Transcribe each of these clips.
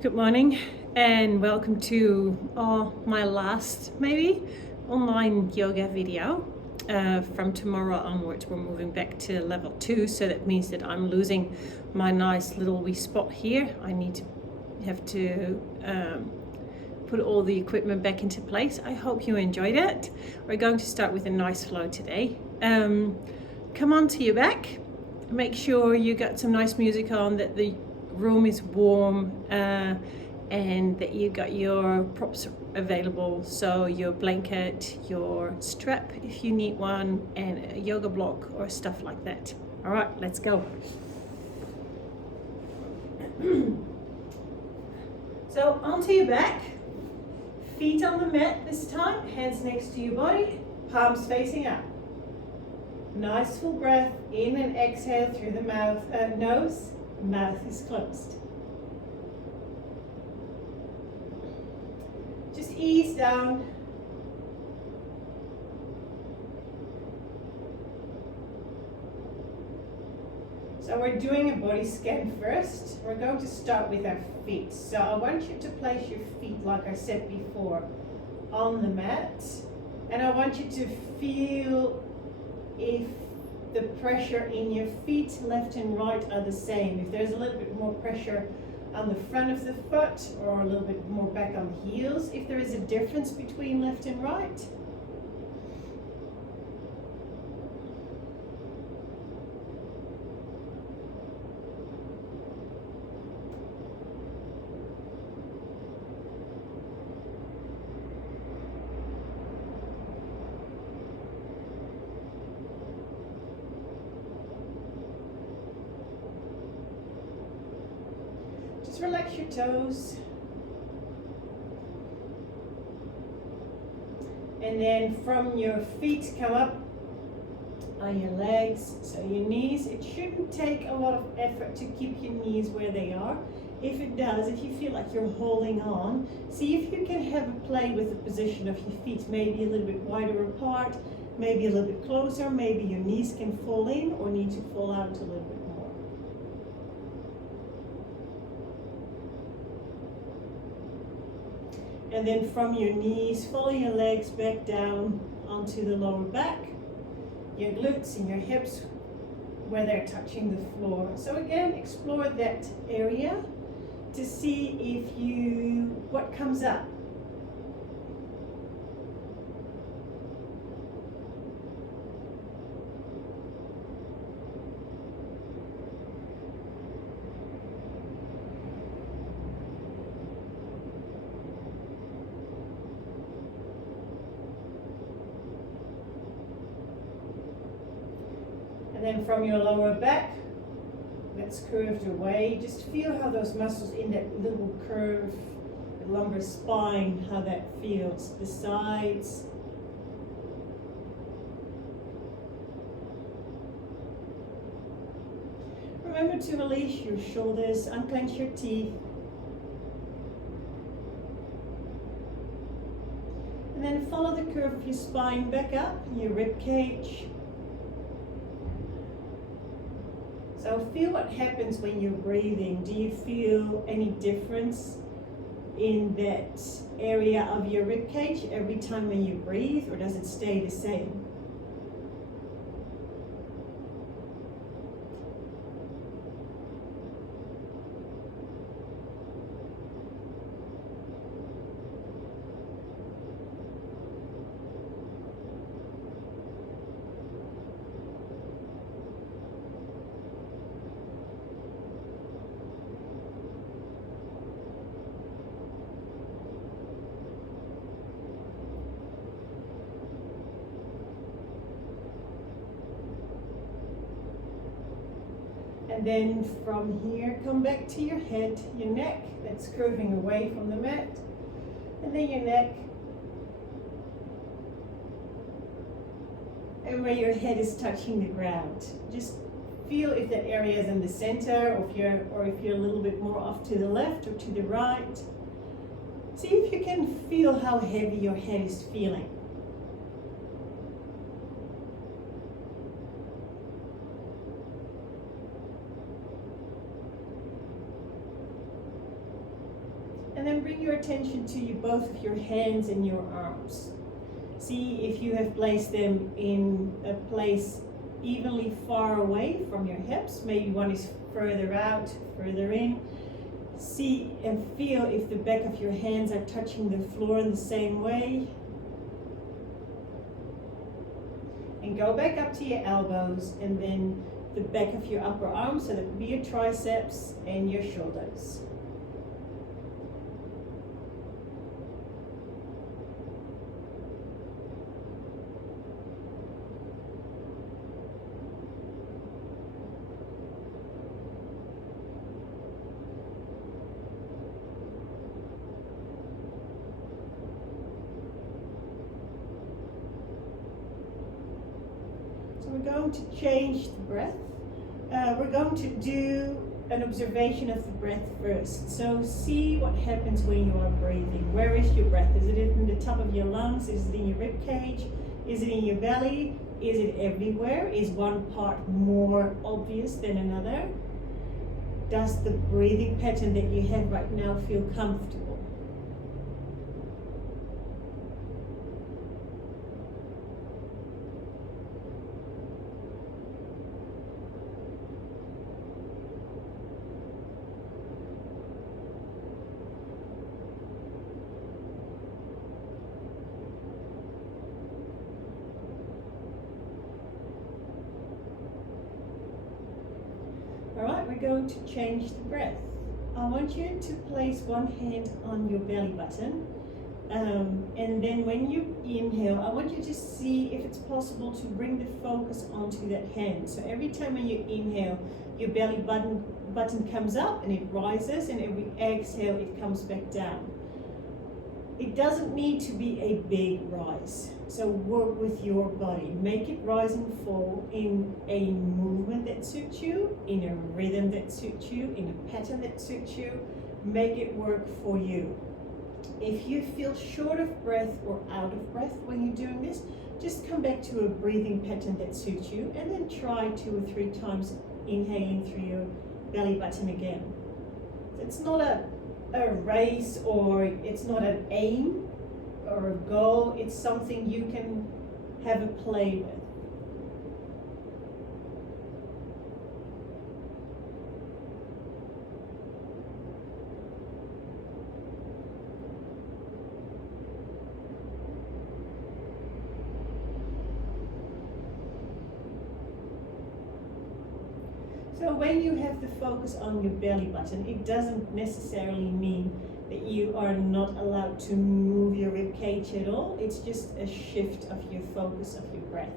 Good morning and welcome to my last maybe online yoga video. From tomorrow onwards we're moving back to level 2, so that means that I'm losing my nice little wee spot here. I have to put all the equipment back into place. I hope you enjoyed it. We're going to start with a nice flow today. Come onto your back, make sure you got some nice music on, that the room is warm, and that you got your props available, so your blanket, your strap if you need one, and a yoga block or stuff like that. All right, let's go. So onto your back, feet on the mat this time, hands next to your body, palms facing up. Nice full breath in and exhale through the nose. Mouth is closed. Just ease down. So we're doing a body scan first. We're going to start with our feet. So I want you to place your feet, like I said before, on the mat. And I want you to feel if the pressure in your feet, left and right, are the same. If there's a little bit more pressure on the front of the foot or a little bit more back on the heels, if there is a difference between left and right. Just relax your toes. And then from your feet, come up on your legs, so your knees. It shouldn't take a lot of effort to keep your knees where they are. If it does, if you feel like you're holding on, see if you can have a play with the position of your feet, maybe a little bit wider apart, maybe a little bit closer, maybe your knees can fall in or need to fall out a little bit more. And then from your knees, follow your legs back down onto the lower back, your glutes and your hips where they're touching the floor. So again, explore that area to see what comes up. And then from your lower back, that's curved away. Just feel how those muscles in that little curve, the lumbar spine, how that feels. The sides. Remember to release your shoulders, unclench your teeth. And then follow the curve of your spine back up, your rib cage. So feel what happens when you're breathing. Do you feel any difference in that area of your rib cage every time when you breathe, or does it stay the same? And then from here, come back to your head, your neck, that's curving away from the mat. And then your neck. And where your head is touching the ground. Just feel if that area is in the center, or if you're a little bit more off to the left or to the right. See if you can feel how heavy your head is feeling. And then bring your attention to both of your hands and your arms. See if you have placed them in a place evenly far away from your hips. Maybe one is further out, further in. See and feel if the back of your hands are touching the floor in the same way. And go back up to your elbows and then the back of your upper arms, so that would be your triceps and your shoulders. So we're going to change the breath. We're going to do an observation of the breath first. So see what happens when you are breathing. Where is your breath? Is it in the top of your lungs? Is it in your rib cage? Is it in your belly? Is it everywhere? Is one part more obvious than another? Does the breathing pattern that you have right now feel comfortable? Alright, we're going to change the breath. I want you to place one hand on your belly button, and then when you inhale, I want you to see if it's possible to bring the focus onto that hand. So every time when you inhale, your belly button comes up and it rises, and every exhale it comes back down. It doesn't need to be a big rise. So work with your body. Make it rise and fall in a movement that suits you, in a rhythm that suits you, in a pattern that suits you. Make it work for you. If you feel short of breath or out of breath when you're doing this, just come back to a breathing pattern that suits you, and then try 2 or 3 times inhaling through your belly button again. It's not a race, or it's not an aim or a goal. It's something you can have a play with. So when you have the focus on your belly button, it doesn't necessarily mean that you are not allowed to move your rib cage at all. It's just a shift of your focus of your breath.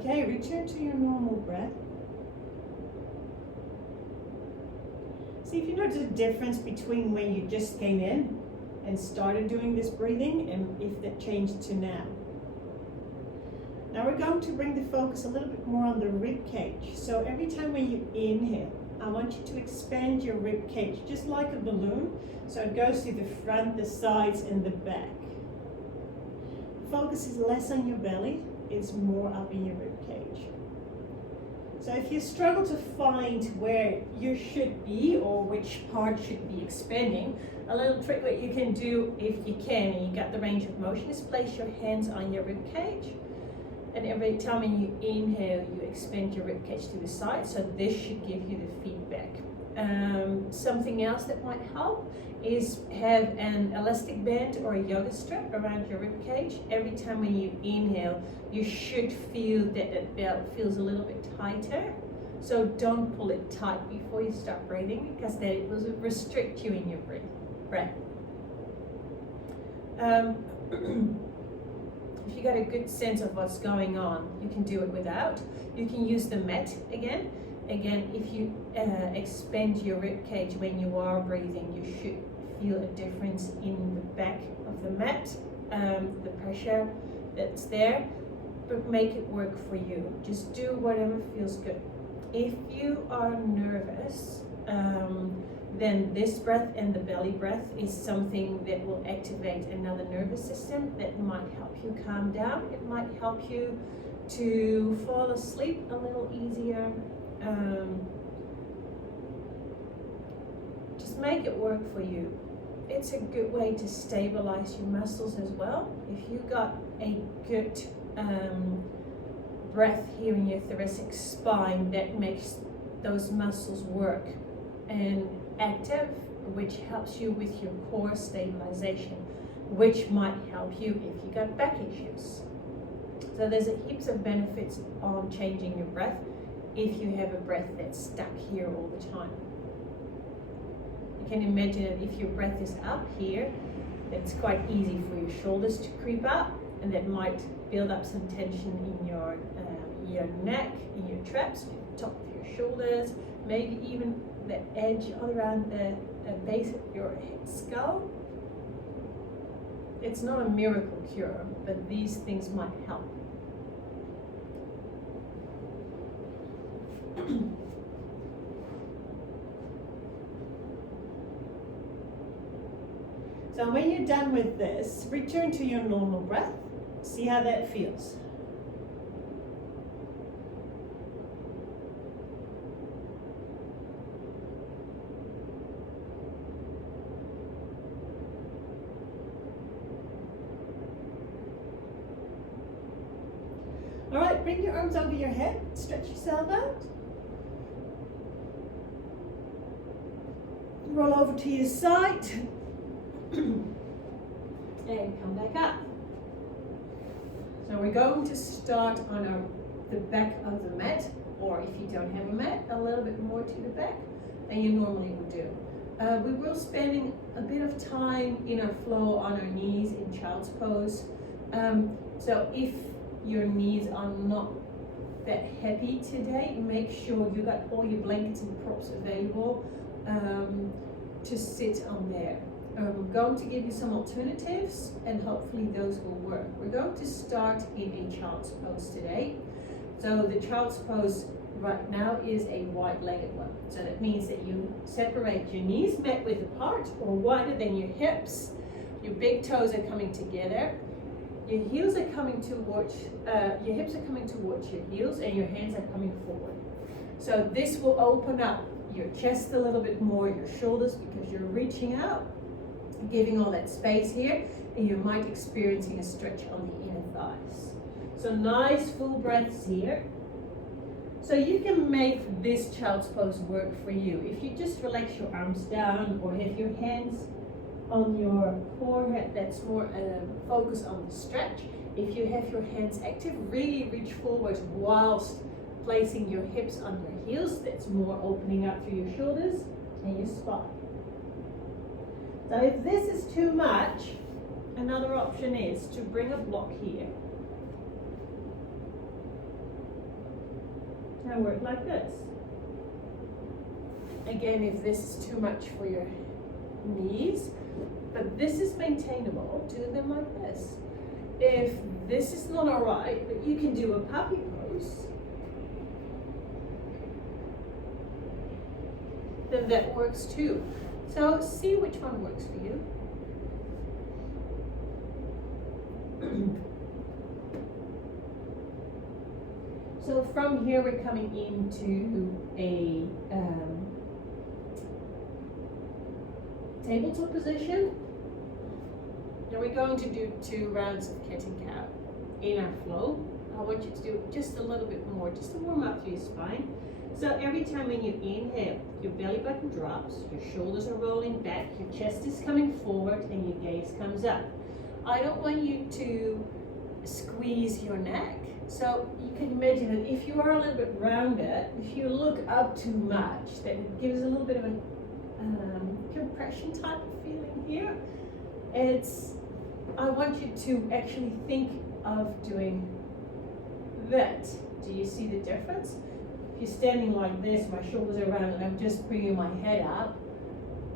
Okay, return to your normal breath. See if you notice a difference between when you just came in and started doing this breathing, and if that changed to now. Now we're going to bring the focus a little bit more on the rib cage. So every time when you inhale, I want you to expand your rib cage just like a balloon. So it goes to the front, the sides, and the back. Focus is less on your belly, it's more up in your rib cage. So if you struggle to find where you should be or which part should be expanding, a little trick that you can do, if you can and you got the range of motion, is place your hands on your rib cage And every time when you inhale, you expand your ribcage to the side. So this should give you the feedback. Something else that might help is have an elastic band or a yoga strap around your ribcage. Every time when you inhale, you should feel that the belt feels a little bit tighter. So don't pull it tight before you start breathing, because then it will restrict you in your breath. If you got a good sense of what's going on, you can do it without. You can use the mat again. Again, if you expand your rib cage when you are breathing, you should feel a difference in the back of the mat, the pressure that's there, but make it work for you. Just do whatever feels good. If you are nervous, then this breath and the belly breath is something that will activate another nervous system that might help you calm down. It might help you to fall asleep a little easier. Just make it work for you. It's a good way to stabilize your muscles as well. If you got a good breath here in your thoracic spine, that makes those muscles work and active, which helps you with your core stabilization, which might help you if you got back issues. So there's heaps of benefits on changing your breath if you have a breath that's stuck here all the time. You can imagine that if your breath is up here, it's quite easy for your shoulders to creep up, and that might build up some tension in your neck, in your traps, the top of your shoulders, maybe even the edge around the base of your head skull. It's not a miracle cure, but these things might help. So when you're done with this, return to your normal breath. See how that feels. All right, bring your arms over your head, stretch yourself out. Roll over to your side. And come back up. So we're going to start on the back of the mat, or if you don't have a mat, a little bit more to the back than you normally would do. We will spend a bit of time in our flow on our knees in child's pose. So if your knees are not that happy today, make sure you got all your blankets and props available to sit on there. We're going to give you some alternatives, and hopefully those will work. We're going to start in a child's pose today. So the child's pose right now is a wide-legged one. So that means that you separate your knees met width apart or wider than your hips. Your big toes are coming together. Your heels are coming towards, your hips are coming towards your heels, and your hands are coming forward. So this will open up your chest a little bit more, your shoulders, because you're reaching out, giving all that space here, and you might experiencing a stretch on the inner thighs. So nice full breaths here. So you can make this child's pose work for you. If you just relax your arms down or have your hands on your forehead, that's more focus on the stretch. If you have your hands active, really reach forward whilst placing your hips on your heels. That's more opening up through your shoulders and your spine. So if this is too much, another option is to bring a block here. And work like this. Again, if this is too much for your knees, but this is maintainable, do them like this. If this is not all right, but you can do a puppy pose, then that works too. So see which one works for you. So from here we're coming into a tabletop position. Now we're going to do 2 rounds of cat and cow in our flow. I want you to do it just a little bit more, just to warm up through your spine. So every time when you inhale, your belly button drops, your shoulders are rolling back, your chest is coming forward, and your gaze comes up. I don't want you to squeeze your neck. So you can imagine that if you are a little bit rounded, if you look up too much, then it gives a little bit of a compression type of feeling here. I want you to actually think of doing that. Do you see the difference? If you're standing like this, my shoulders are round and I'm just bringing my head up,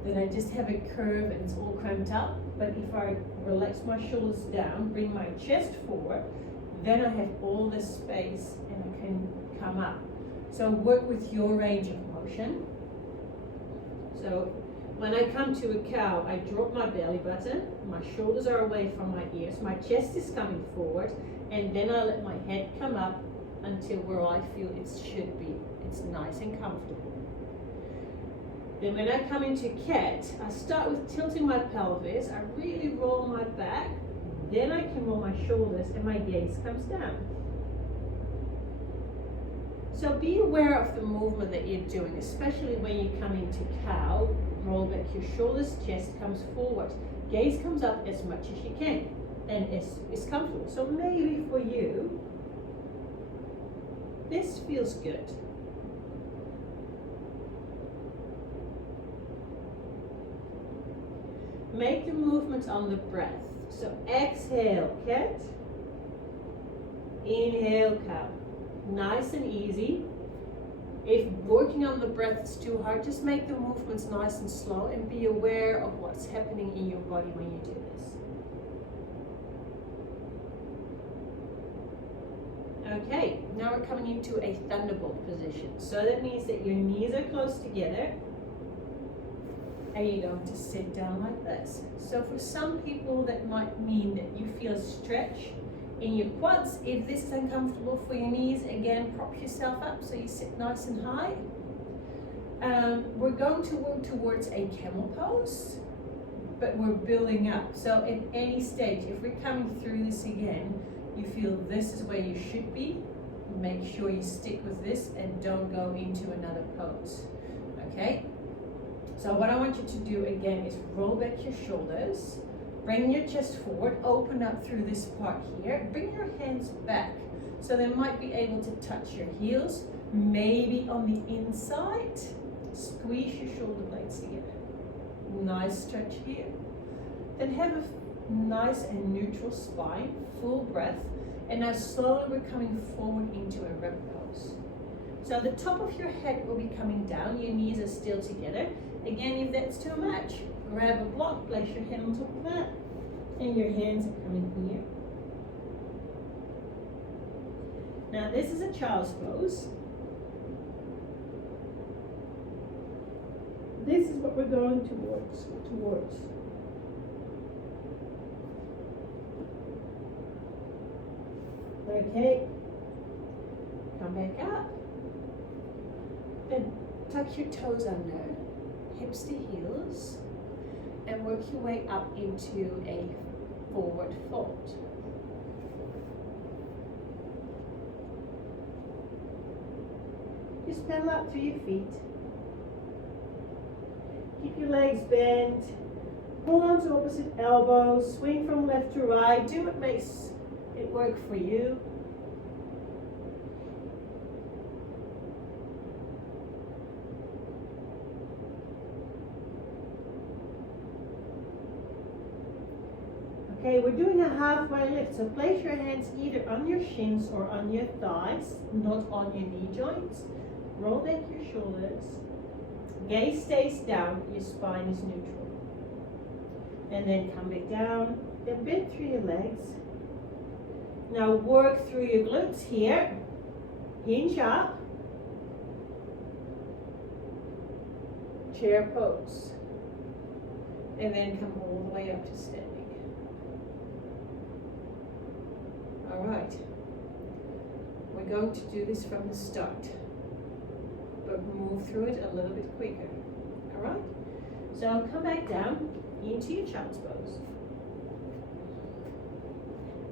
then I just have a curve and it's all cramped up. But if I relax my shoulders down, bring my chest forward, then I have all this space and I can come up. So work with your range of motion. So when I come to a cow, I drop my belly button, my shoulders are away from my ears, my chest is coming forward, and then I let my head come up until where I feel it should be. It's nice and comfortable. Then when I come into cat, I start with tilting my pelvis, I really roll my back, then I can roll my shoulders and my gaze comes down. So be aware of the movement that you're doing, especially when you come into cow. Roll back your shoulders, chest comes forward, gaze comes up as much as you can, and it's comfortable. So maybe for you, this feels good. Make the movement on the breath. So exhale, cat. Inhale, cow. Nice and easy. If working on the breath is too hard, just make the movements nice and slow and be aware of what's happening in your body when you do this. Okay, now we're coming into a thunderbolt position. So that means that your knees are close together and you're going to sit down like this. So for some people that might mean that you feel a stretch in your quads. If this is uncomfortable for your knees, again, prop yourself up so you sit nice and high. We're going to work towards a camel pose, but we're building up. So at any stage, if we're coming through this again, you feel this is where you should be, make sure you stick with this and don't go into another pose, okay? So what I want you to do again is roll back your shoulders, bring your chest forward, open up through this part here, bring your hands back so they might be able to touch your heels, maybe on the inside. Squeeze your shoulder blades together. Nice stretch here. Then have a nice and neutral spine, full breath, and now slowly we're coming forward into a rib pose. So the top of your head will be coming down, your knees are still together. Again, if that's too much, grab a block, place your head on top of that, and your hands are coming here. Now this is a child's pose. This is what we're going towards. Okay, come back up. Then tuck your toes under, hips to heels, and work your way up into a forward fold. Just pedal up through your feet. Keep your legs bent. Pull on to opposite elbows. Swing from left to right. Do what makes it work for you. Okay, we're doing a halfway lift, so place your hands either on your shins or on your thighs, not on your knee joints. Roll back your shoulders. Gaze stays down, your spine is neutral. And then come back down, then bend through your legs. Now work through your glutes here. Hinge up. Chair pose. And then come all the way up to standing. All right. We're going to do this from the start, but move through it a little bit quicker. All right? So come back down into your child's pose.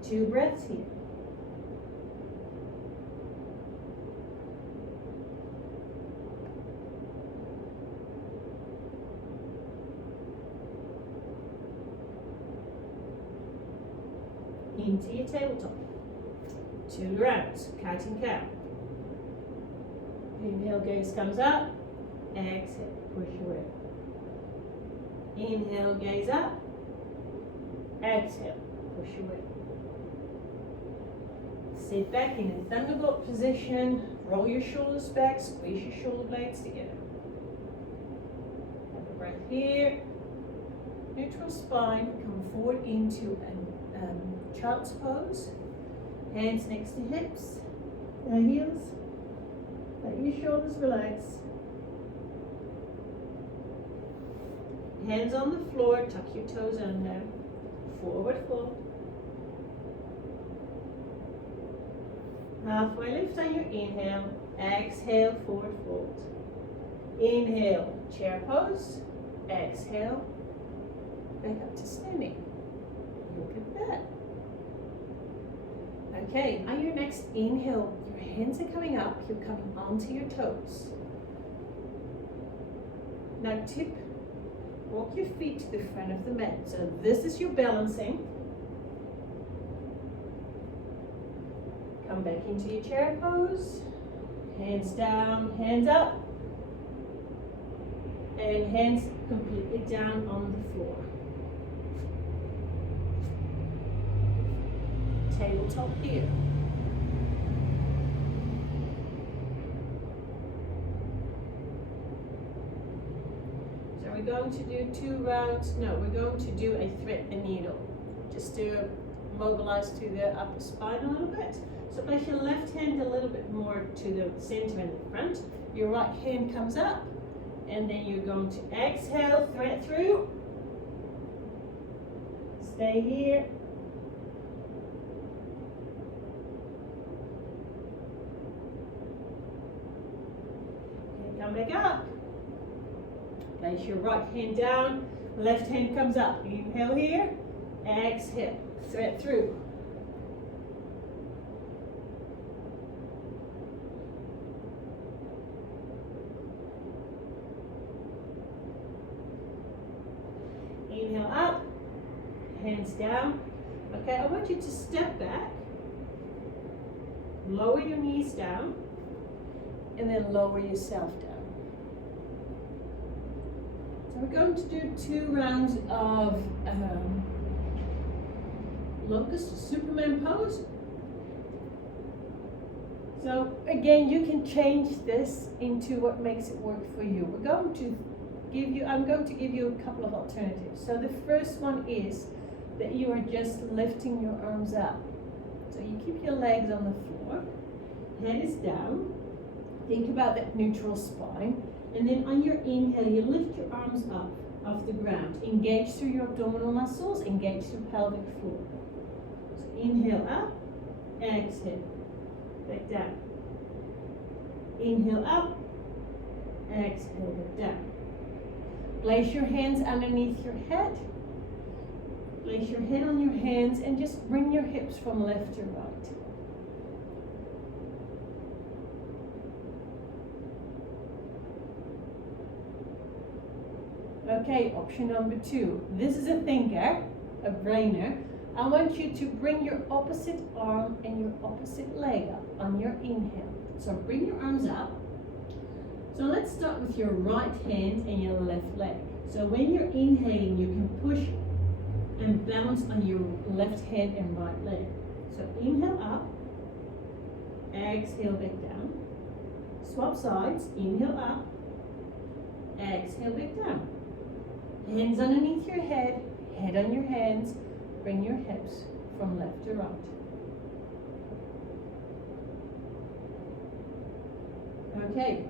2 breaths here. into your tabletop. 2 rounds, counting cow. Inhale, gaze comes up. Exhale, push away. Inhale, gaze up. Exhale, push away. Sit back in a thunderbolt position. Roll your shoulders back, squeeze your shoulder blades together. Have a breath here. Neutral spine, come forward into a child's pose. Hands next to hips, heels. Let your shoulders relax. Hands on the floor, tuck your toes under. Forward fold. Halfway lift on your inhale. Exhale, forward fold. Inhale, chair pose. Exhale, back up to standing. Look at that. Okay, on your next inhale, your hands are coming up. You're coming onto your toes. Now walk your feet to the front of the mat. So this is your balancing. Come back into your chair pose. Hands down, hands up. And hands completely down on the floor. Tabletop here. So we're going to do 2 rounds. No, we're going to do a thread the needle. Just to mobilize to the upper spine a little bit. So place your left hand a little bit more to the center and the front. Your right hand comes up. And then you're going to exhale, thread through. Stay here. Okay, come back up. Place your right hand down, left hand comes up. Inhale here, exhale, thread through. Inhale up, hands down. Okay, I want you to step back, lower your knees down, and then lower yourself down. So we're going to do 2 rounds of locust Superman pose. So again, you can change this into what makes it work for you. I'm going to give you a couple of alternatives. So the first one is that you are just lifting your arms up. So you keep your legs on the floor, head is down, think about that neutral spine, and then on your inhale, you lift your arms up off the ground. Engage through your abdominal muscles, engage the pelvic floor. So inhale up, exhale, back down. Inhale up, exhale, back down. Place your hands underneath your head. Place your head on your hands and just bring your hips from left to right. Okay, option number 2. This is a thinker, a brainer. I want you to bring your opposite arm and your opposite leg up on your inhale. So bring your arms up. So let's start with your right hand and your left leg. So when you're inhaling, you can push and balance on your left hand and right leg. So inhale up, exhale back down. Swap sides, inhale up, exhale back down. Hands underneath your head, head on your hands, bring your hips from left to right. Okay.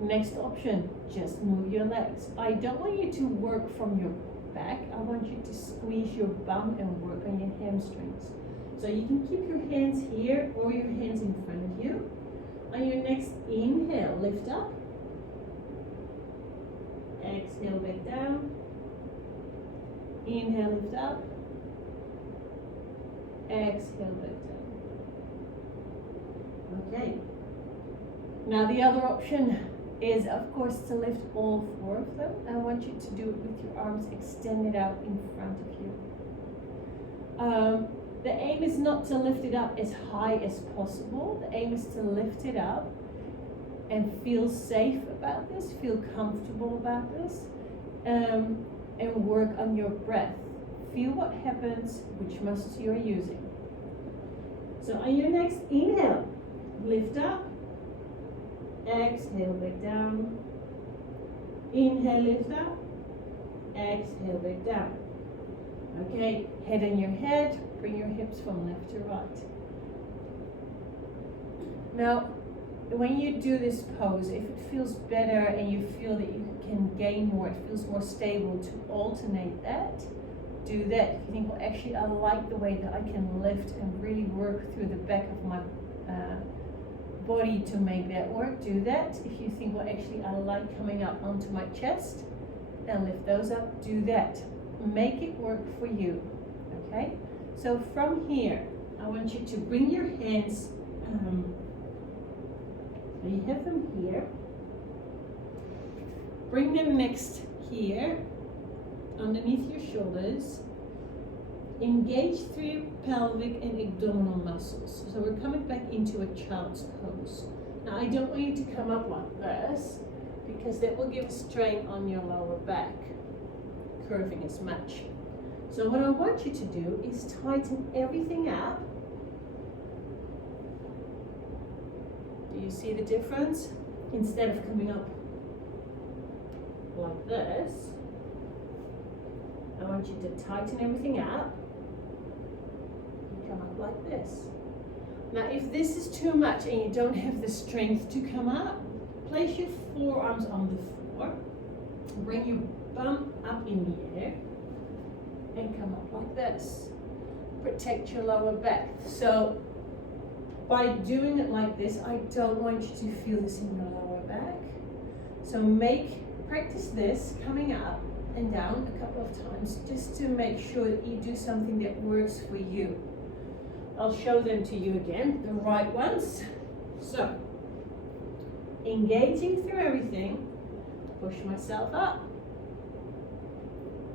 Next option, just move your legs. I don't want you to work from your back. I want you to squeeze your bum and work on your hamstrings. So you can keep your hands here or your hands in front of you. On your next inhale, lift up. Exhale, back down. Inhale, lift up. Exhale, back down. Okay. Now the other option is, of course, to lift all 4 of them. I want you to do it with your arms extended out in front of you. The aim is not to lift it up as high as possible. The aim is to lift it up and feel safe about this, feel comfortable about this, and work on your breath. Feel what happens, which muscles you're using. So on your next inhale, lift up, exhale back down, inhale, lift up, exhale back down. Okay, head on your head, bring your hips from left to right. Now, when you do this pose, if it feels better and you feel that you can gain more, it feels more stable to alternate that, do that. If you think, well, actually, I like the way that I can lift and really work through the back of my body to make that work, do that. If you think, well, actually, I like coming up onto my chest and lift those up, do that. Make it work for you, okay? So from here, I want you to bring your hands, so you have them here. Bring them next here, underneath your shoulders. Engage through your pelvic and abdominal muscles. So we're coming back into a child's pose. Now I don't want you to come up like this, because that will give a strain on your lower back, curving as much. So what I want you to do is tighten everything up. Do you see the difference? Instead of coming up like this, I want you to tighten everything up and come up like this. Now if this is too much and you don't have the strength to come up, place your forearms on the floor, bring your bum up in the air and come up like this. Protect your lower back. So by doing it like this, I don't want you to feel this in your lower back. So practice this coming up and down a couple of times, just to make sure that you do something that works for you. I'll show them to you again, the right ones. So, engaging through everything, push myself up.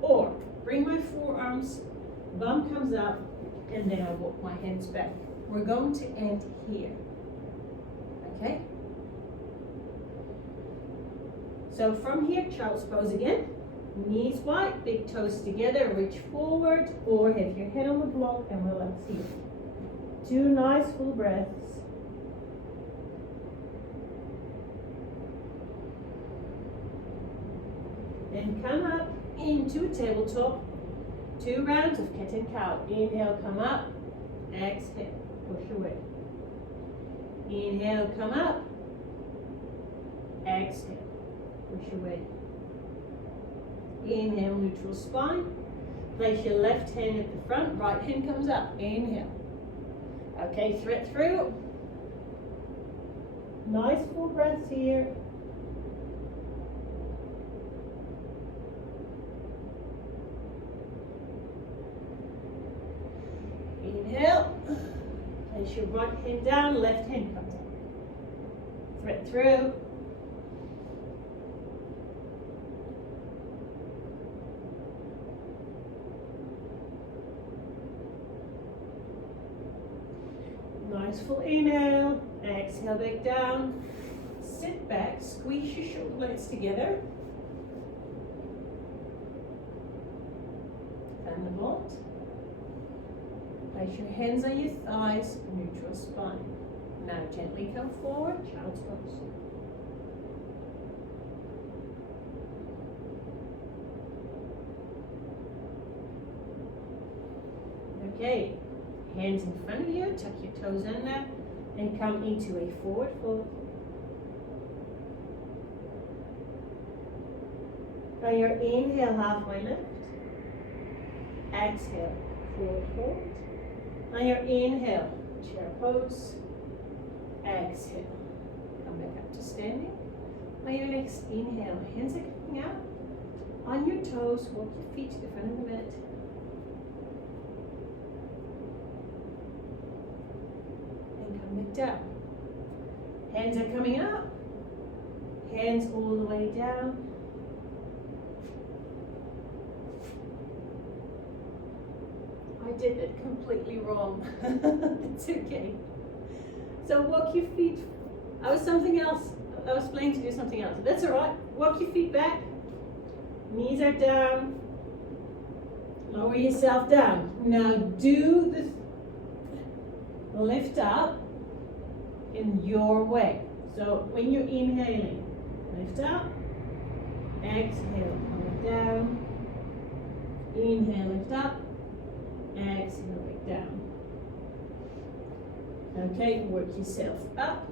Or, bring my forearms, bum comes up, and then I walk my hands back. We're going to end here, okay? So from here, child's pose again. Knees wide, big toes together, reach forward, or have your head on the block and relax here. 2 nice full breaths. Then come up into tabletop. 2 rounds of cat and cow. Inhale, come up. Exhale, push away. Inhale, come up. Exhale, push away. Inhale, neutral spine. Place your left hand at the front, right hand comes up. Inhale. Okay, thread through. Nice full breaths here. Inhale. Place your right hand down, left hand comes up. Thread through. Nice full inhale, exhale back down, sit back, squeeze your shoulder blades together, thunderbolt. Place your hands on your thighs, neutral spine. Now gently come forward, child's pose. Okay. Hands in front of you, tuck your toes under, and come into a forward fold. On your inhale, halfway lift. Exhale, forward fold. On your inhale, chair pose. Exhale, come back up to standing. On your next inhale, hands are coming out. On your toes, walk your feet to the front of the mat. Back down. Hands are coming up. Hands all the way down. I did it completely wrong. It's okay. So walk your feet. I was planning to do something else. That's all right. Walk your feet back. Knees are down. Lower yourself down. Now do the lift up in your way. So when you're inhaling, lift up. Exhale, come it down. Inhale, lift up. Exhale, back down. Okay, work yourself up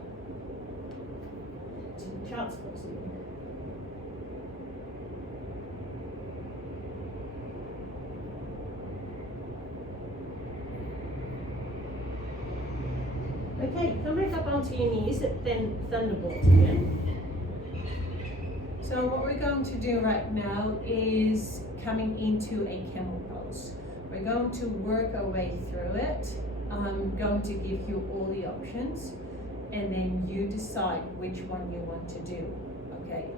to the child's pose again. Okay, come back up onto your knees, then thunderbolt again. So what we're going to do right now is coming into a camel pose. We're going to work our way through it. I'm going to give you all the options and then you decide which one you want to do, okay?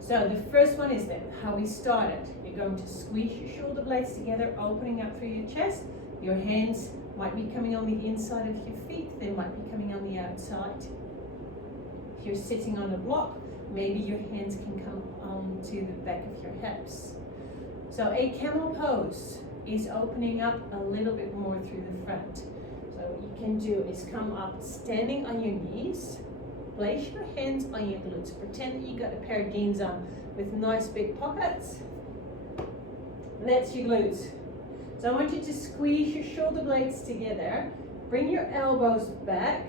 So the first one is that how we started. You're going to squeeze your shoulder blades together, opening up through your chest. Your hands might be coming on the inside of your feet, they might be coming on the outside. If you're sitting on a block, maybe your hands can come onto the back of your hips. So a camel pose is opening up a little bit more through the front. So what you can do is come up standing on your knees, place your hands on your glutes. Pretend that you got a pair of jeans on with nice big pockets. That's your glutes. So I want you to squeeze your shoulder blades together, bring your elbows back,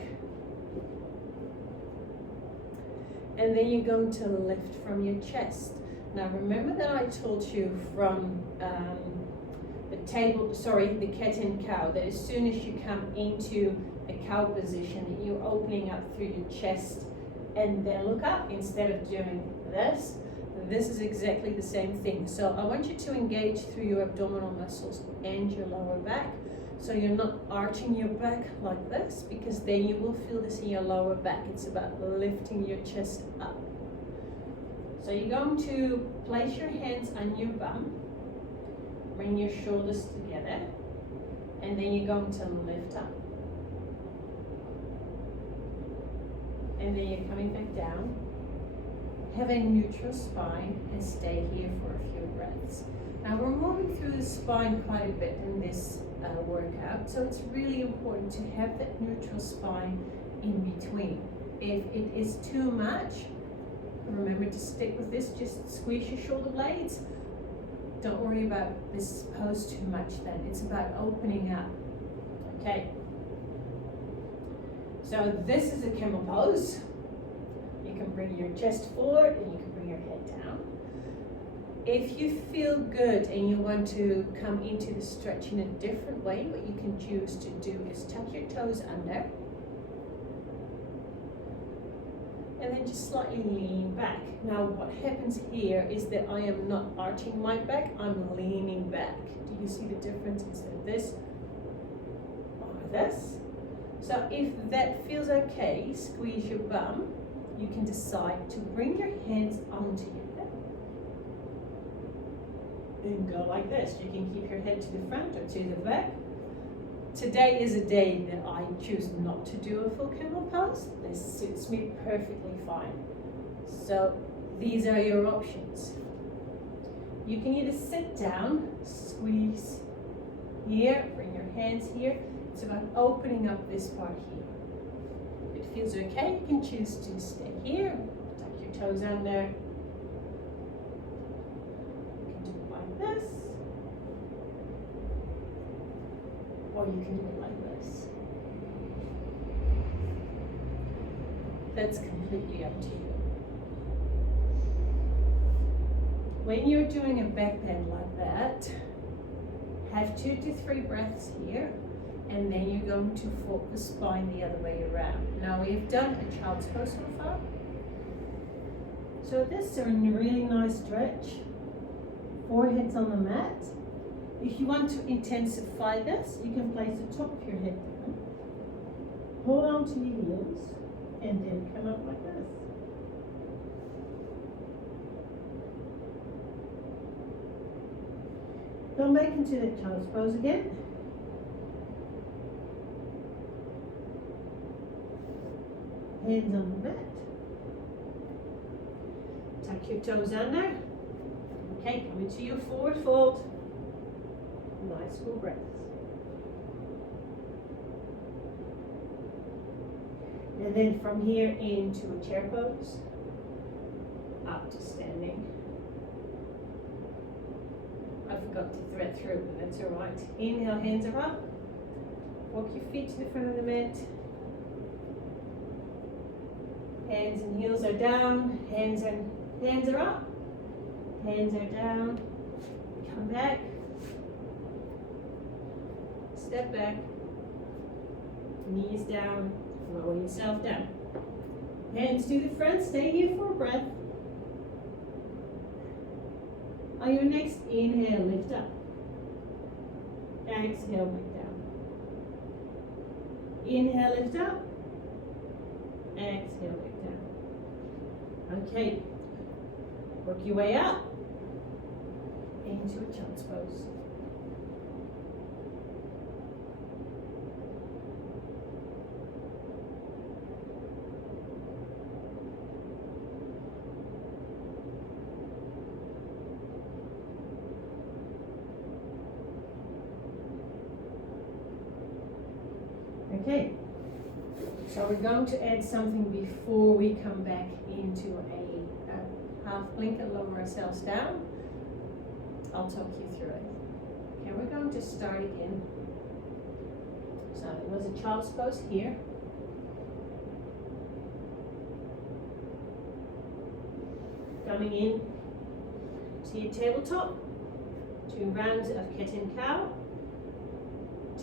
and then you're going to lift from your chest. Now remember that I told you from the cat and cow, that as soon as you come into a cow position, that you're opening up through your chest and then look up instead of doing this. This is exactly the same thing. So I want you to engage through your abdominal muscles and your lower back. So you're not arching your back like this, because then you will feel this in your lower back. It's about lifting your chest up. So you're going to place your hands on your bum, bring your shoulders together, and then you're going to lift up. And then you're coming back down. Have a neutral spine and stay here for a few breaths. Now we're moving through the spine quite a bit in this workout, so it's really important to have that neutral spine in between. If it is too much, remember to stick with this, just squeeze your shoulder blades. Don't worry about this pose too much then, it's about opening up. Okay, so this is a camel pose. You can bring your chest forward and you can bring your head down. If you feel good and you want to come into the stretch in a different way, what you can choose to do is tuck your toes under and then just slightly lean back. Now what happens here is that I am not arching my back, I'm leaning back. Do you see the difference? Instead of this or this. So if that feels okay, squeeze your bum. You can decide to bring your hands onto your hip and go like this. You can keep your head to the front or to the back. Today is a day that I choose not to do a full camel pose. This suits me perfectly fine. So these are your options. You can either sit down, squeeze here, bring your hands here. It's about opening up this part here. If it feels okay, you can choose to stay here, tuck your toes under. You can do it like this, or you can do it like this. That's completely up to you. When you're doing a back bend like that, have 2 to 3 breaths here, and then you're going to fold the spine the other way around. Now we've done a child's pose so far. So this is a really nice stretch. Forehead's on the mat. If you want to intensify this, you can place the top of your head down, hold on to your heels, and then come up like this. Go back into the child's pose again. hands on the mat. Tuck your toes under. Okay, come into your forward fold. Nice full breaths. And then from here into a chair pose, up to standing. I forgot to thread through, but that's all right. Inhale, hands are up. Walk your feet to the front of the mat. Hands and heels are down. Hands are up. Hands are down. Come back. Step back. Knees down. Lower yourself down. Hands to the front. Stay here for a breath. On your next inhale, lift up. Exhale, back down. Inhale, lift up. Exhale, back down. Okay. Work your way up into a child's pose. Okay, so we're going to add something before we come back into a half plank and lower ourselves down. I'll talk you through it. Okay, we're going to start again. So it was a child's pose here. Coming in to your tabletop, 2 rounds of cat and cow.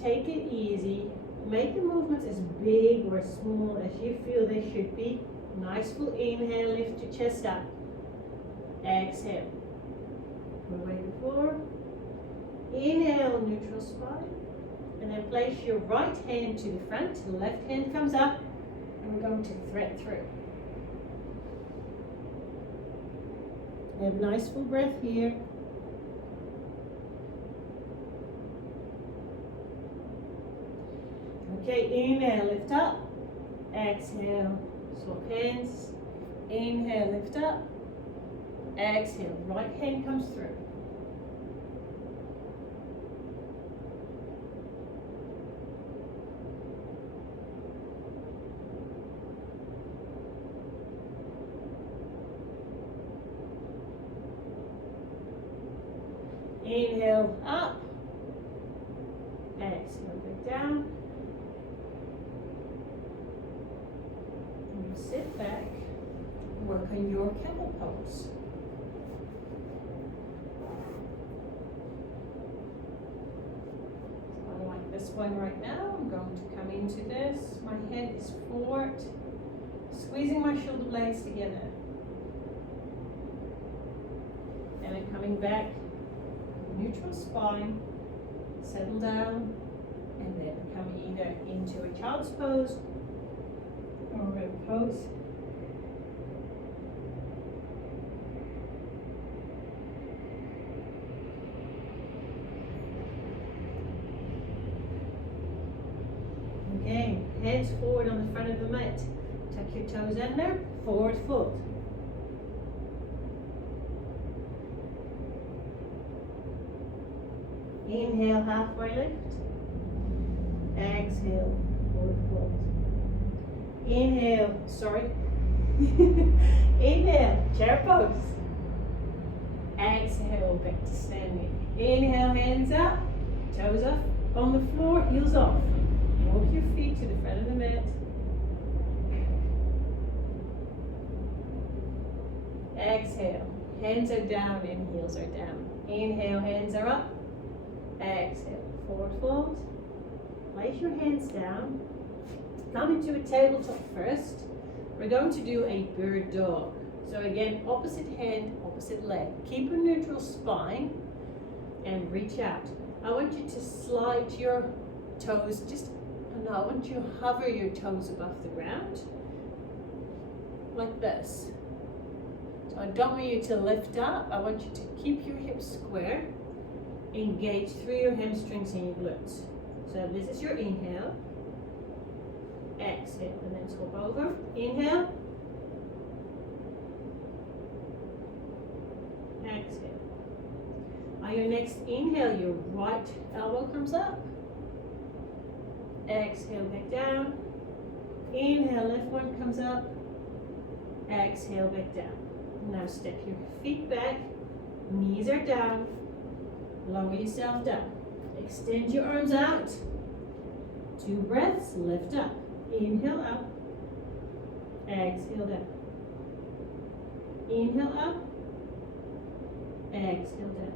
Take it easy. Make the movements as big or small as you feel they should be. Nice full inhale, lift your chest up. Exhale. Away the floor. Inhale, neutral spine. And then place your right hand to the front. The left hand comes up. And we're going to thread through. Have a nice full breath here. Okay, inhale, lift up. Exhale, swap hands. Inhale, lift up. Exhale, right hand comes through. Inhale, up. Exhale, back down. Sit back, work on your camel pose. So I like this one right now. I'm going to come into this. My head is forward, squeezing my shoulder blades together. And then coming back, neutral spine, settle down, and then come either into a child's pose or a pose. Okay, hands forward on the front of the mat. Tuck your toes under, forward fold. Inhale, halfway lift. Exhale, forward fold. Inhale, inhale, chair pose. Exhale, back to standing. Inhale, hands up, toes up on the floor, heels off. Walk your feet to the front of the mat. Exhale, hands are down and heels are down. Inhale, hands are up. Exhale, forward fold. Place your hands down. Come into a tabletop first. We're going to do a bird dog. So again, opposite hand, opposite leg. Keep a neutral spine and reach out. I want you to slide your toes, I want you to hover your toes above the ground, like this. So I don't want you to lift up. I want you to keep your hips square, engage through your hamstrings and your glutes. So this is your inhale. exhale, and then swap over. Inhale, exhale. On your next inhale, your right elbow comes up. Exhale, back down. Inhale, left one comes up. Exhale, back down. Now step your feet back. Knees are down. Lower yourself down. Extend your arms out. 2 breaths, lift up. Inhale up. Exhale down. Inhale up. Exhale down.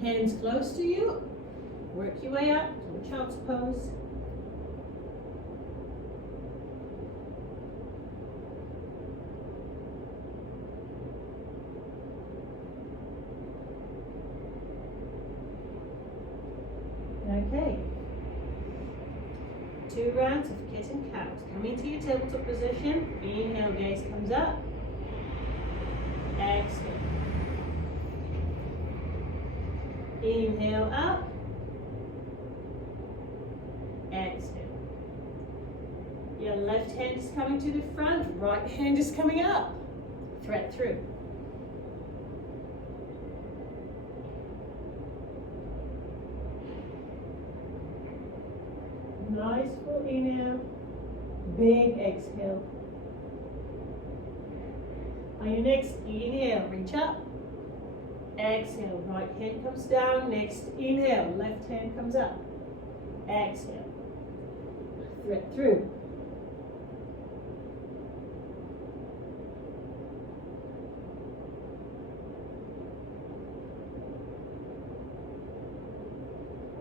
Hands close to you. Work your way up to a child's pose. Okay. 2 rounds of kitten cows. Coming to your tabletop position. Inhale, gaze comes up. Exhale. Inhale up. Exhale. Your left hand is coming to the front, right hand is coming up. Thread through. Nice full inhale, big exhale. On your next inhale, reach up. Exhale, right hand comes down. Next inhale, left hand comes up. Exhale. Thread through.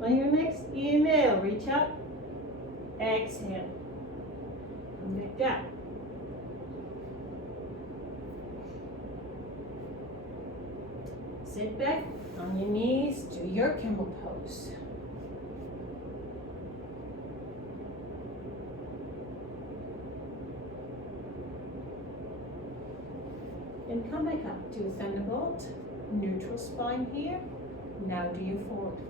On your next inhale, reach up. Exhale. Come back down. Sit back on your knees, do your camel pose. And come back up to a thunderbolt, neutral spine here. Now do your forward fold.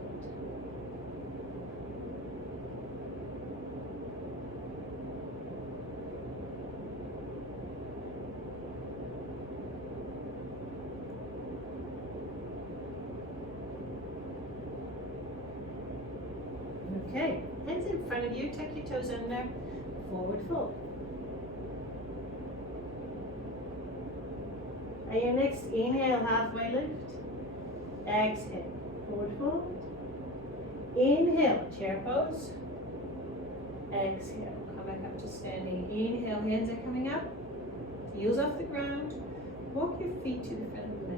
Okay, hands in front of you, tuck your toes under, forward fold. On your next inhale, halfway lift. Exhale, forward fold. Inhale, chair pose. Exhale, come back up to standing. Inhale, hands are coming up. Heels off the ground. Walk your feet to the front of the mat.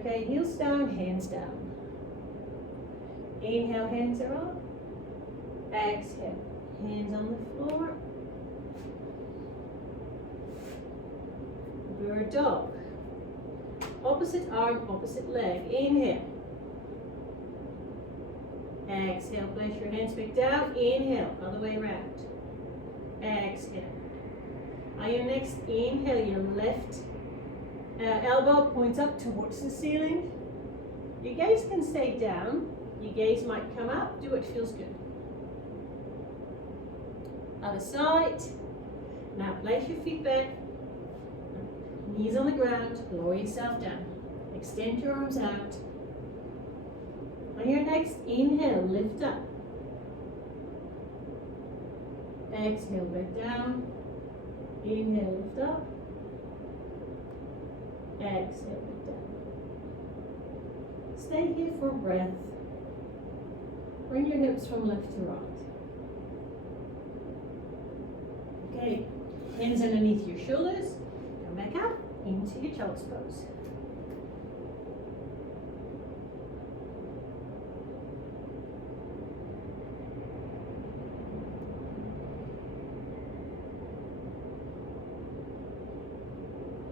Okay, heels down, hands down. Inhale, hands are up. Exhale, hands on the floor. Bird dog. Opposite arm, opposite leg. Inhale. Exhale, place your hands back down. Inhale, other way around. Exhale. On your next inhale, your left elbow points up towards the ceiling. Your gaze can stay down. Your gaze might come up. Do what feels good. Other side. Now place your feet back. Knees on the ground. Lower yourself down. Extend your arms out. On your next inhale, lift up. Exhale, back down. Inhale, lift up. Exhale, back down. Stay here for a breath. Bring your hips from left to right. Okay, hands underneath your shoulders. Come back up into your child's pose.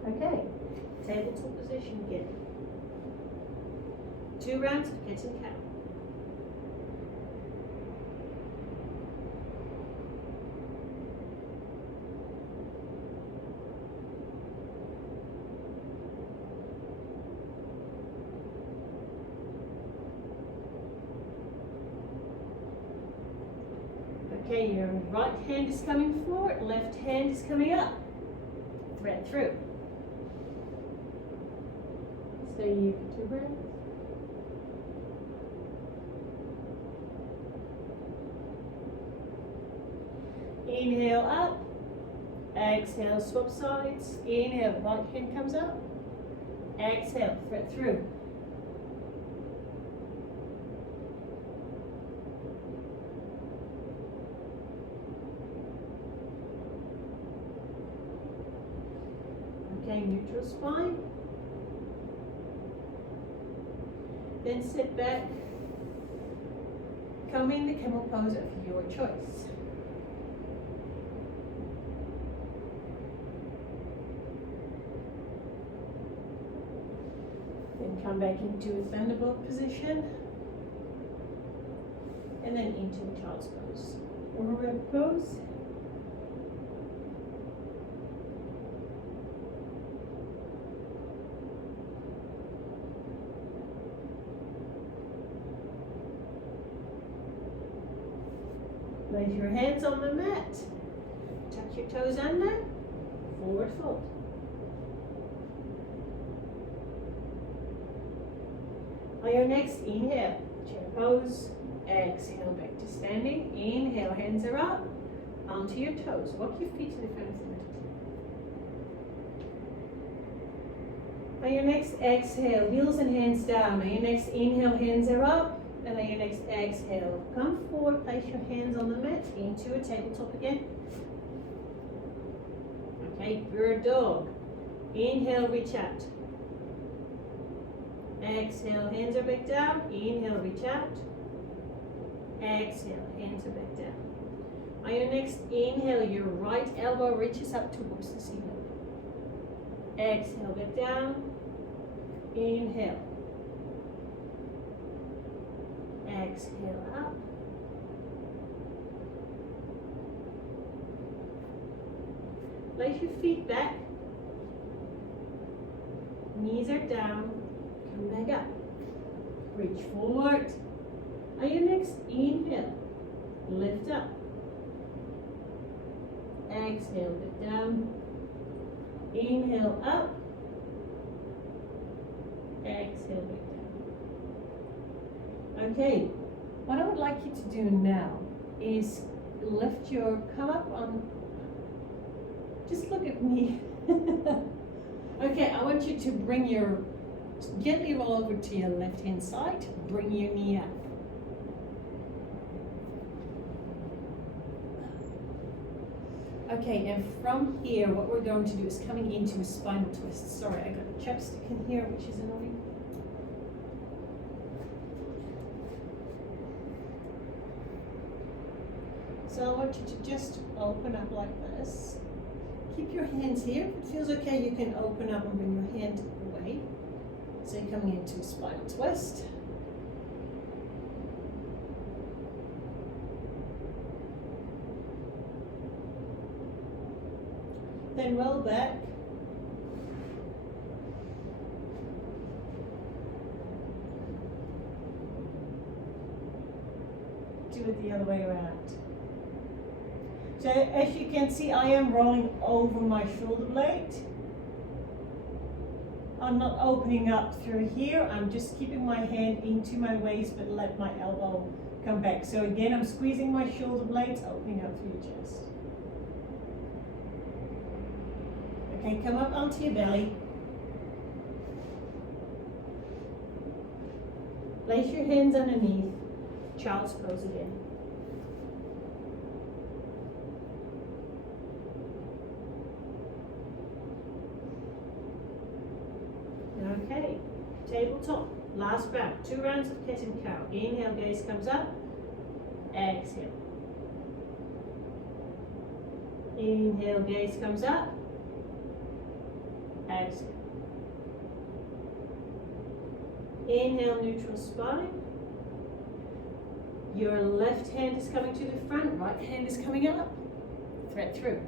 Okay, tabletop position again. 2 rounds of cat and cow. Okay, your right hand is coming forward, left hand is coming up. Thread through. Stay here for 2 breaths. Inhale up. Exhale, swap sides. Inhale, right hand comes up. Exhale, thread through. Okay, neutral spine. Then sit back. Come in the camel pose of your choice. Then come back into a thunderbolt position. And then into a child's pose or rabbit pose. Place your hands on the mat. Tuck your toes under. Forward fold. On your next inhale, chair pose. Exhale, back to standing. Inhale, hands are up. Onto your toes. Walk your feet to the front of the mat. On your next exhale, heels and hands down. On your next inhale, hands are up. And on your next exhale, come forward, place your hands on the mat into a tabletop again. Okay, bird dog. Inhale, reach out. Exhale, hands are back down. Inhale, reach out. Exhale, hands are back down. On your next inhale, your right elbow reaches up towards the ceiling. Exhale, back down. Inhale. Exhale up. Place your feet back. Knees are down. Come back up. Reach forward. On your next inhale, lift up. Exhale, back down. Inhale up. Exhale, back down. Okay, what I would like you to do now is come up on, just look at me. Okay, I want you to gently roll over to your left hand side, bring your knee up. Okay, and from here, what we're going to do is coming into a spinal twist. Sorry, I got a chapstick in here, which is annoying. So I want you to just open up like this. Keep your hands here. If it feels okay, you can open up and bring your hand away. So you're coming into a spinal twist. Then roll back. Do it the other way around. So as you can see, I am rolling over my shoulder blade. I'm not opening up through here. I'm just keeping my hand into my waist, but let my elbow come back. So again, I'm squeezing my shoulder blades, opening up through your chest. Okay, come up onto your belly. Place your hands underneath. Child's pose again. Okay, tabletop, last round, 2 rounds of cat and cow. Inhale, gaze comes up, exhale. Inhale, gaze comes up, exhale. Inhale, neutral spine. Your left hand is coming to the front, right hand is coming up. Thread through.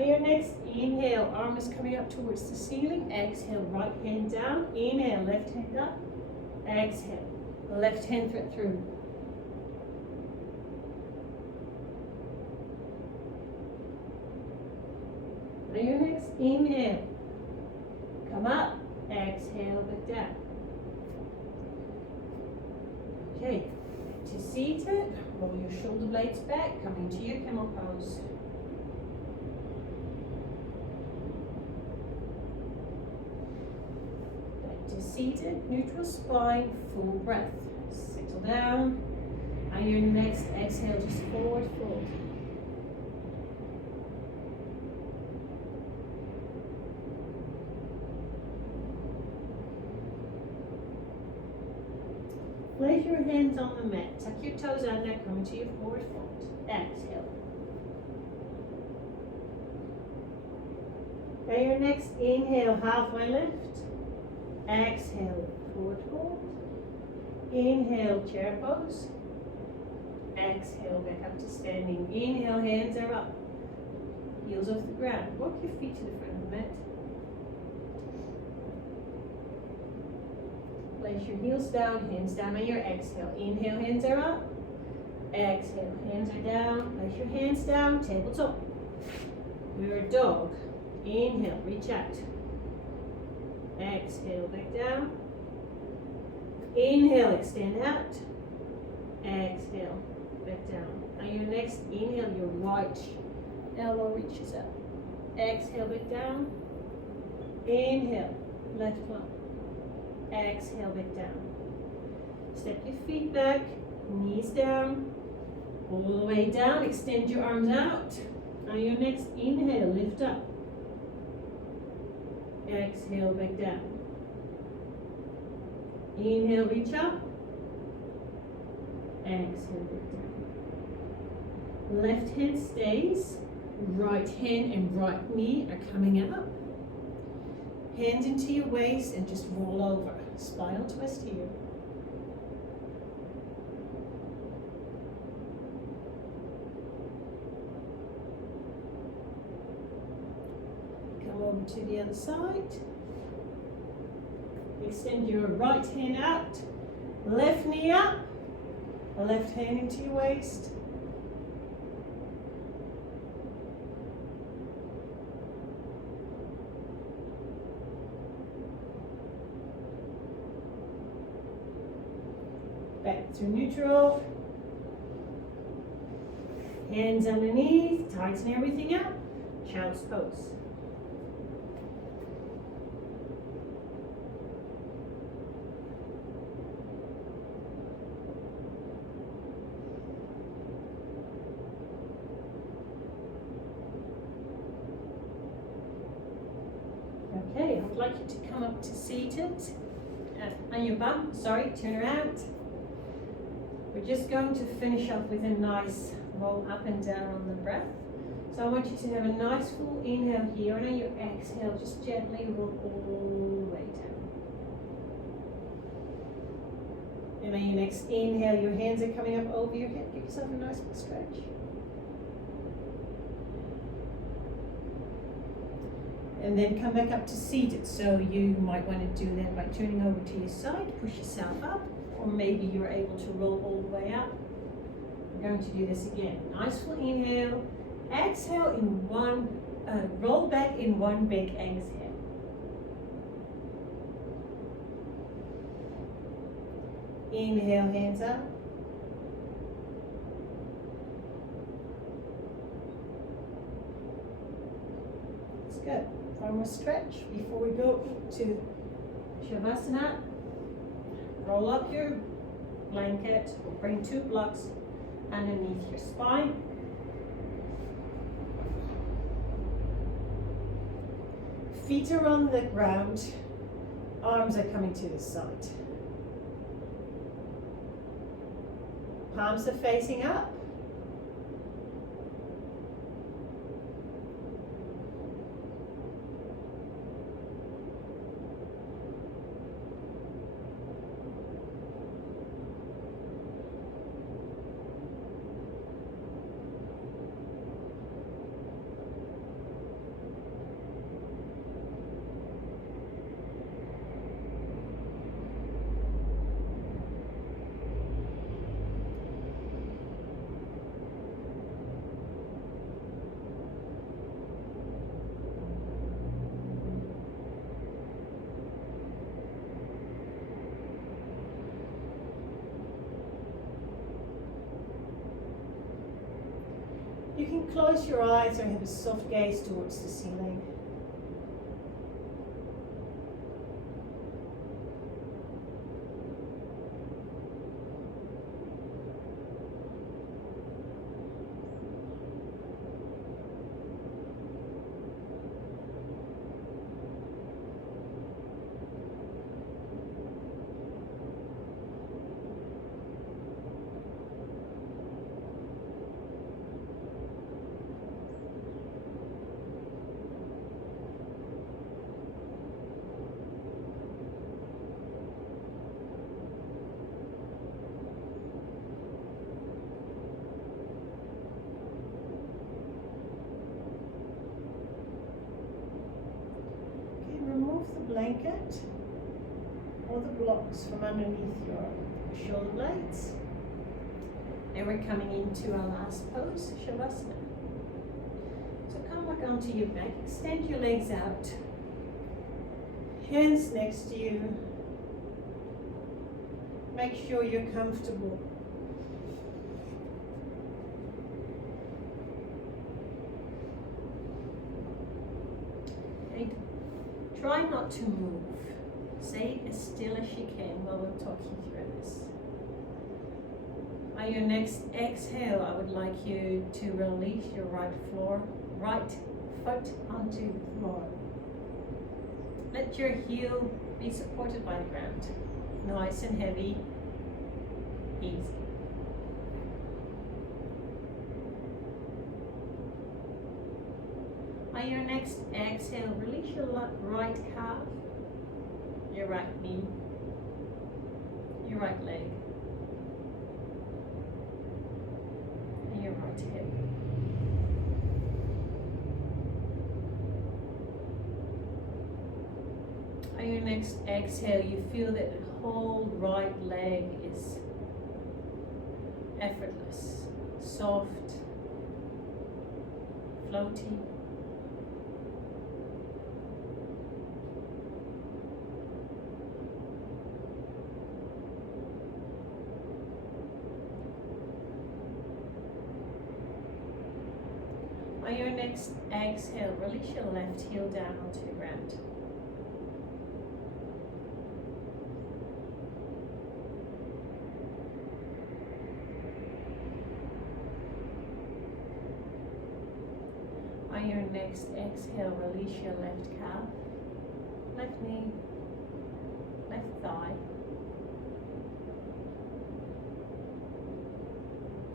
On your next inhale, arm is coming up towards the ceiling. Exhale, right hand down. Inhale, left hand up. Exhale, left hand through. On your next inhale, come up. Exhale, back down. Okay, to seated, roll your shoulder blades back, come into your camel pose. Seated, neutral spine, full breath. Settle down. On your next exhale, just forward fold. Place your hands on the mat. Tuck your toes under, come into your forward fold. Exhale. On your next inhale, halfway lift. Exhale, forward fold. Inhale, chair pose. Exhale, back up to standing. Inhale, hands are up. Heels off the ground. Walk your feet to the front of the mat. Place your heels down, hands down on your exhale. Inhale, hands are up. Exhale, hands are down. Place your hands down, tabletop. Your dog. Inhale, reach out. Exhale, back down. Inhale, extend out. Exhale, back down. On your next inhale, your right elbow reaches up. Exhale, back down. Inhale, left one. Exhale, back down. Step your feet back, knees down. All the way down, extend your arms out. On your next inhale, lift up. Exhale, back down. Inhale, reach up. Exhale, back down. Left hand stays. Right hand and right knee are coming up. Hands into your waist and just roll over. Spinal twist here. Over to the other side. Extend your right hand out, left knee up, left hand into your waist. Back to neutral. Hands underneath, tighten everything up. Child's pose. Okay, I'd like you to come up to seated on your bum. Sorry, turn around. We're just going to finish off with a nice roll up and down on the breath. So I want you to have a nice full inhale here, and on your exhale, just gently roll all the way down. And on your next inhale, your hands are coming up over your head. Give yourself a nice big stretch. And then come back up to seated. So you might want to do that by turning over to your side, push yourself up, or maybe you're able to roll all the way up. We're going to do this again. Nice full inhale. Exhale in one, roll back in one big exhale. Inhale, hands up. That's good. One more stretch before we go to Shavasana. Roll up your blanket or bring 2 blocks underneath your spine. Feet are on the ground, arms are coming to the side. Palms are facing up. close your eyes or have a soft gaze towards the ceiling. Remove the blanket or the blocks from underneath your shoulder blades. And we're coming into our last pose, Shavasana. So come back onto your back, extend your legs out, hands next to you. Make sure you're comfortable. Try not to move. Stay as still as you can while we're talking through this. On your next exhale, I would like you to release your right foot onto the floor. Let your heel be supported by the ground. Nice and heavy, easy. On your next exhale, release your right calf, your right knee, your right leg, and your right hip. On your next exhale, you feel that the whole right leg is effortless, soft, floaty. On your next exhale, release your left heel down onto the ground. On your next exhale, release your left calf, left knee, left thigh,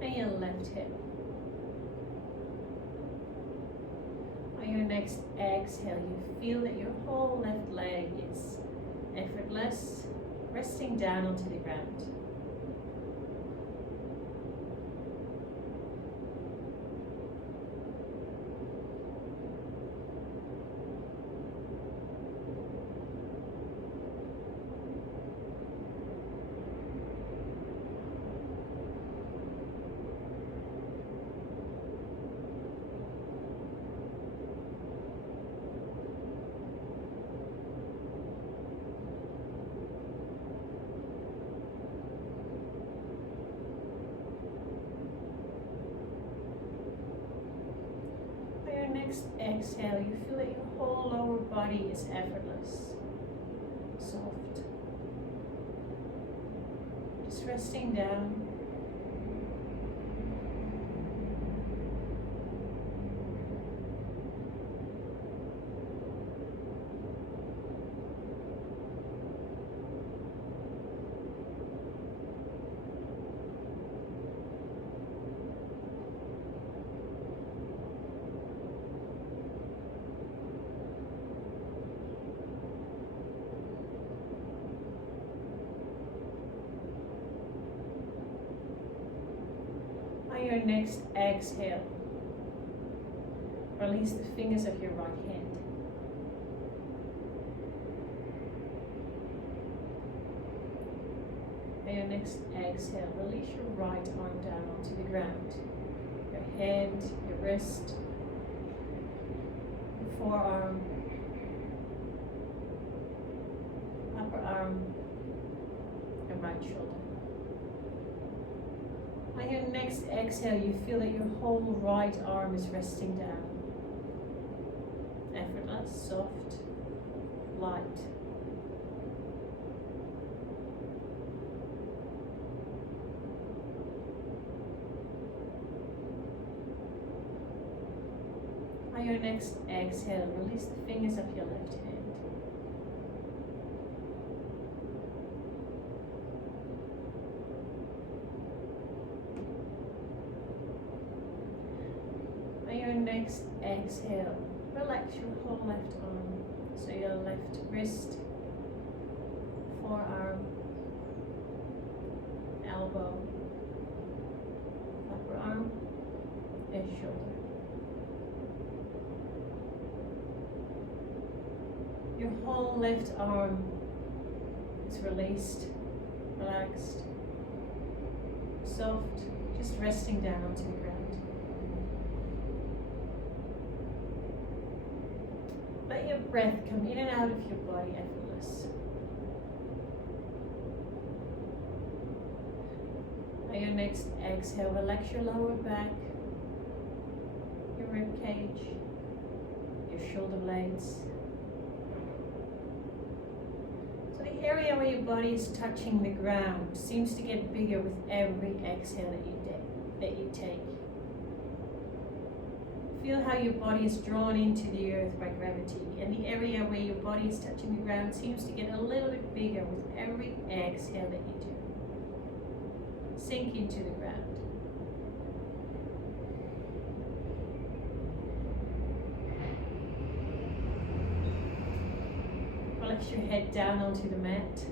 and your left hip. On your next exhale, you feel that your whole left leg is effortless, resting down onto the ground. Next exhale, you feel that your whole lower body is effortless, soft, just resting down. On your next exhale, release the fingers of your right hand. On your next exhale, release your right arm down onto the ground. Your hand, your wrist, your forearm, upper arm, and right shoulder. On On your next exhale, you feel that your whole right arm is resting down. Effortless, soft, light. On your next exhale, release the fingers of your left hand. On your next exhale, relax your whole left arm. So your left wrist, forearm, elbow, upper arm, and shoulder. Your whole left arm is released, relaxed, soft, just resting down onto the ground. Let your breath come in and out of your body effortless. On your next exhale, relax your lower back, your rib cage, your shoulder blades. So the area where your body is touching the ground seems to get bigger with every exhale that you take. Feel how your body is drawn into the earth by gravity, and the area where your body is touching the ground seems to get a little bit bigger with every exhale that you do. Sink into the ground. Relax your head down onto the mat.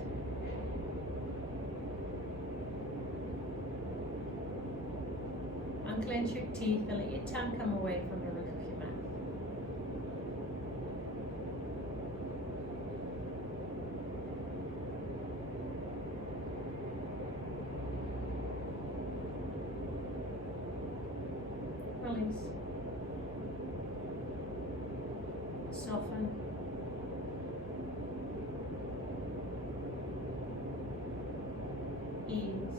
Unclench your teeth and let your tongue come away from the roof of your mouth. Release. Soften. Ease.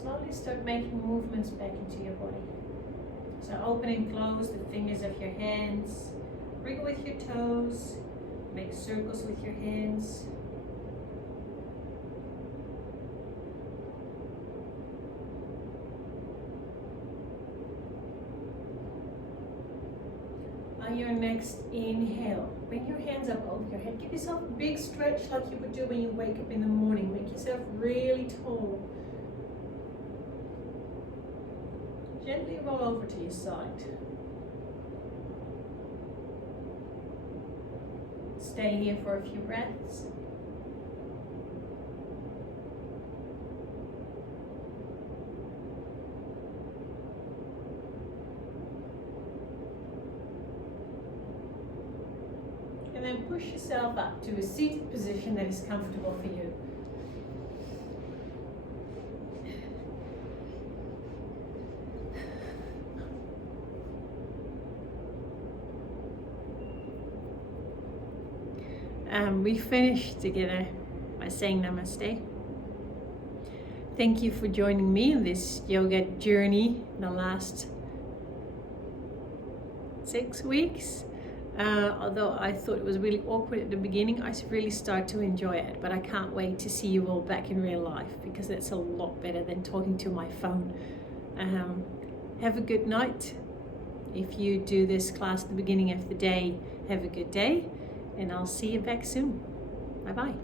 Slowly start making movements back into your body. So open and close the fingers of your hands. Wriggle with your toes. Make circles with your hands. On your next inhale, bring your hands up over your head. Give yourself a big stretch like you would do when you wake up in the morning. Make yourself really tall. Gently roll over to your side. Stay here for a few breaths. And then push yourself up to a seated position that is comfortable for you. We finished together by saying namaste. Thank you for joining me in this yoga journey in the last 6 weeks. Although I thought it was really awkward at the beginning, I really started to enjoy it. But I can't wait to see you all back in real life, because it's a lot better than talking to my phone. Have a good night. If you do this class at the beginning of the day, have a good day. And I'll see you back soon. Bye-bye.